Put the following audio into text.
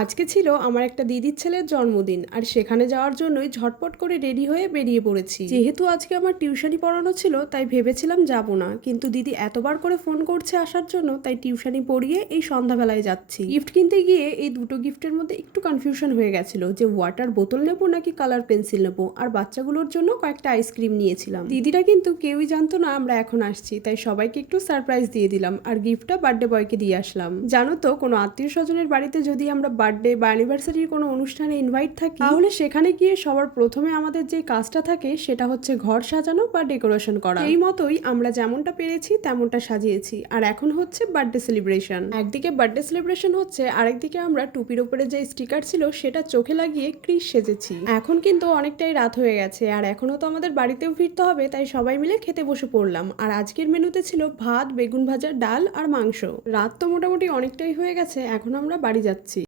আজকে ছিল আমার একটা দিদির ছেলের জন্মদিন, আর সেখানে যাওয়ার জন্যই ঝটপট করে রেডি হয়ে বেরিয়ে পড়েছি। যেহেতু আজকে আমার টিউশনি পড়ানো ছিল তাই ভেবেছিলাম যাব না, কিন্তু দিদি এতবার করে ফোন করছে আসার জন্য, তাই টিউশনি পড়িয়ে এই সন্ধ্যাবেলায় যাচ্ছি। গিফট কিনতে গিয়ে এই দুটো গিফটের মধ্যে একটু কনফিউশন হয়ে গেছিল যে ওয়াটার বোতল নেবো নাকি কালার পেন্সিল নেবো, আর বাচ্চাগুলোর জন্য কয়েকটা আইসক্রিম নিয়েছিলাম। দিদিরা কিন্তু কেউই জানতো না আমরা এখন আসছি, তাই সবাইকে একটু সারপ্রাইজ দিয়ে দিলাম, আর গিফটটা বার্থডে বয়কে দিয়ে আসলাম। জানো তো, কোনো আত্মীয় স্বজনের বাড়িতে যদি আমরা বার্থডে বা অ্যানিভার্সারির কোনো অনুষ্ঠানে ইনভাইট থাকি, তাহলে সেখানে গিয়ে সবার প্রথমে আমাদের যে কাজটা থাকে সেটা হচ্ছে ঘর সাজানো বা ডেকোরেশন করা। এই মতোই আমরা যেমনটা পেরেছি তেমনটা সাজিয়েছি, আর এখন হচ্ছে বার্থডে সেলিব্রেশন। একদিকে বার্থডে সেলিব্রেশন হচ্ছে, আরেকদিকে আমরা টুপির উপরে যে স্টিকার ছিল সেটা চোখে লাগিয়ে ক্রিস সেজেছি। এখন কিন্তু অনেকটাই রাত হয়ে গেছে, আর এখনো তো আমাদের বাড়িতেও ফিরতে হবে, তাই সবাই মিলে খেতে বসে পড়লাম। আর আজকের মেনুতে ছিল ভাত, বেগুন ভাজা, ডাল আর মাংস। রাত তো মোটামুটি অনেকটাই হয়ে গেছে, এখন আমরা বাড়ি যাচ্ছি।